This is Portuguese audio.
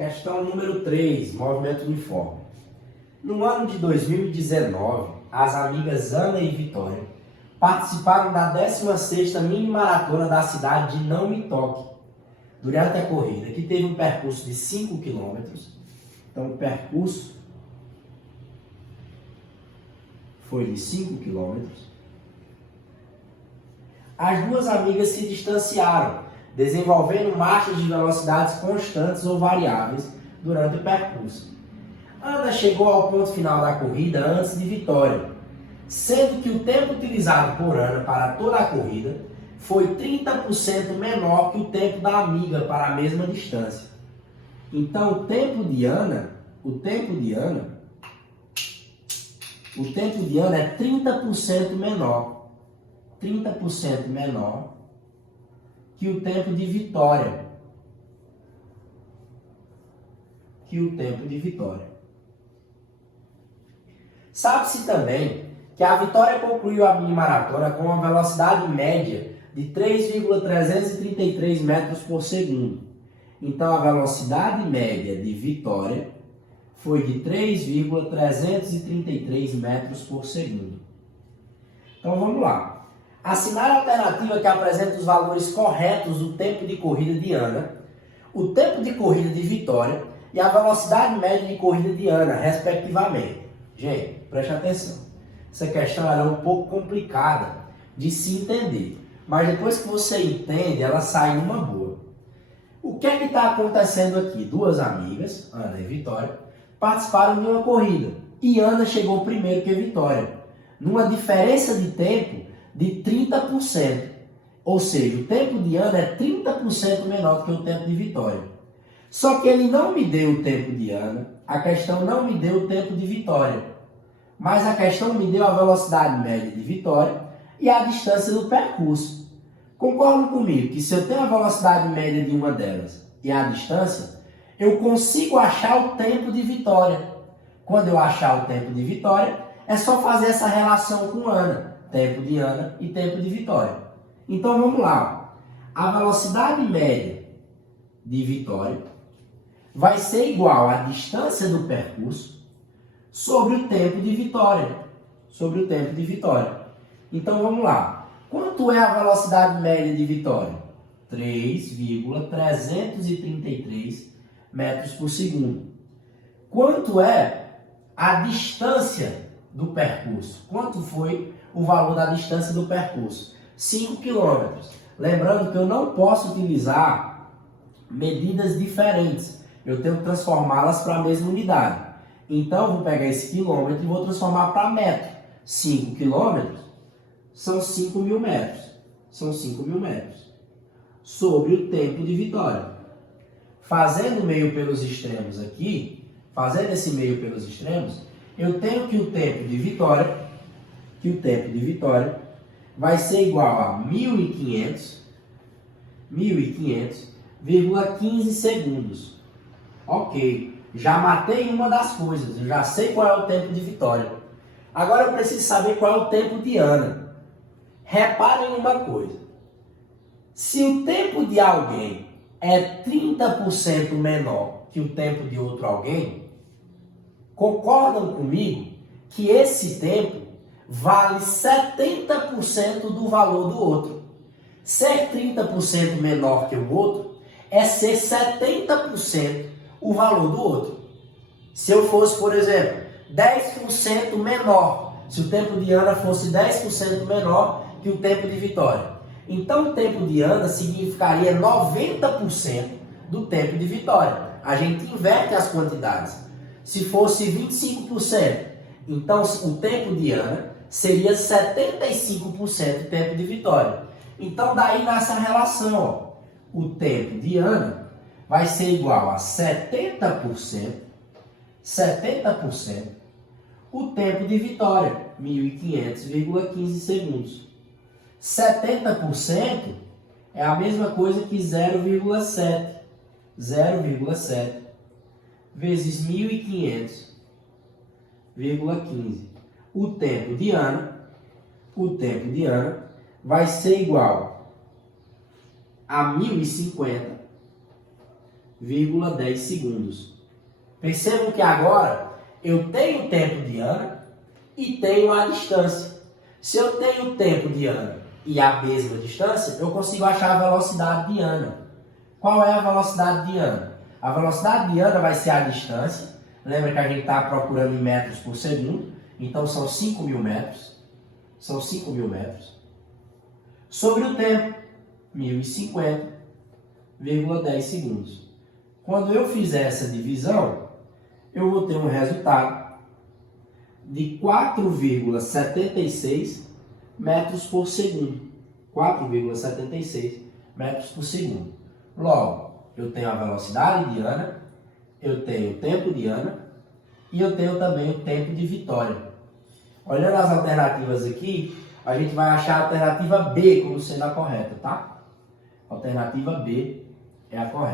Questão número 3, movimento uniforme. No ano de 2019, as amigas Ana e Vitória participaram da 16ª mini-maratona da cidade de Não Me Toque, durante a corrida, que teve um percurso de 5 km. Então, o percurso foi de 5 km. As duas amigas se distanciaram, desenvolvendo marchas de velocidades constantes ou variáveis durante o percurso. Ana chegou ao ponto final da corrida antes de Vitória, sendo que o tempo utilizado por Ana para toda a corrida foi 30% menor que o tempo da amiga para a mesma distância. Então, o tempo de Ana é 30% menor. 30% menor que o tempo de Vitória. Sabe-se também que a Vitória concluiu a mini-maratona com uma velocidade média de 3,333 metros por segundo. Então, a velocidade média de Vitória foi de 3,333 metros por segundo. Então, vamos lá. Assinale a alternativa que apresenta os valores corretos do tempo de corrida de Ana, o tempo de corrida de Vitória e a velocidade média de corrida de Ana, respectivamente. Gente, preste atenção. Essa questão é um pouco complicada de se entender, mas depois que você entende, ela sai numa boa. O que é que está acontecendo aqui? Duas amigas, Ana e Vitória, participaram de uma corrida e Ana chegou primeiro que Vitória, numa diferença de tempo de 30%. Ou seja, o tempo de Ana é 30% menor do que o tempo de Vitória. Só que ele não me deu o tempo de Ana, a questão não me deu o tempo de Vitória, mas a questão me deu a velocidade média de Vitória e a distância do percurso. Concordam comigo que se eu tenho a velocidade média de uma delas e a distância, eu consigo achar o tempo de Vitória. Quando eu achar o tempo de Vitória, é só fazer essa relação com Ana, tempo de Ana e tempo de Vitória. Então vamos lá. A velocidade média de Vitória vai ser igual à distância do percurso sobre o tempo de Vitória. Então vamos lá. Quanto é a velocidade média de Vitória? 3,333 metros por segundo. Quanto é a distância do percurso? Quanto foi o valor da distância do percurso? 5 km. Lembrando que eu não posso utilizar medidas diferentes. Eu tenho que transformá-las para a mesma unidade. Então, eu vou pegar esse quilômetro e vou transformar para metro. 5 quilômetros são 5.000 metros. Sobre o tempo de Vitória. Fazendo meio pelos extremos aqui, eu tenho que o tempo de Vitória vai ser igual a 1.500,15 segundos. Ok, já matei uma das coisas, eu já sei qual é o tempo de Vitória. Agora eu preciso saber qual é o tempo de Ana. Reparem uma coisa. Se o tempo de alguém é 30% menor que o tempo de outro alguém, concordam comigo que esse tempo vale 70% do valor do outro. Ser 30% menor que o outro é ser 70% o valor do outro. Se eu fosse, por exemplo, 10% menor, se o tempo de Ana fosse 10% menor que o tempo de Vitória, então o tempo de Ana significaria 90% do tempo de Vitória. A gente inverte as quantidades. Se fosse 25%, então o tempo de Ana seria 75% do tempo de Vitória. Então daí nasce a relação, ó. O tempo de Ana vai ser igual a 70% o tempo de Vitória, 1.500,15 segundos. 70% é a mesma coisa que 0,7 vezes 1.500,15. O tempo de Ana vai ser igual a 1.050 4,10 segundos. Percebam que agora eu tenho o tempo de Ana e tenho a distância. Se eu tenho o tempo de Ana e a mesma distância, eu consigo achar a velocidade de Ana. Qual é a velocidade de Ana? A velocidade de Ana vai ser a distância. Lembra que a gente está procurando em metros por segundo. Então são 5.000 metros. São 5.000 metros. Sobre o tempo, 1.050,10 segundos. Quando eu fizer essa divisão, eu vou ter um resultado de 4,76 metros por segundo. 4,76 metros por segundo. Logo, eu tenho a velocidade de Ana, eu tenho o tempo de Ana e eu tenho também o tempo de Vitória. Olhando as alternativas aqui, a gente vai achar a alternativa B como sendo a correta, tá? A alternativa B é a correta.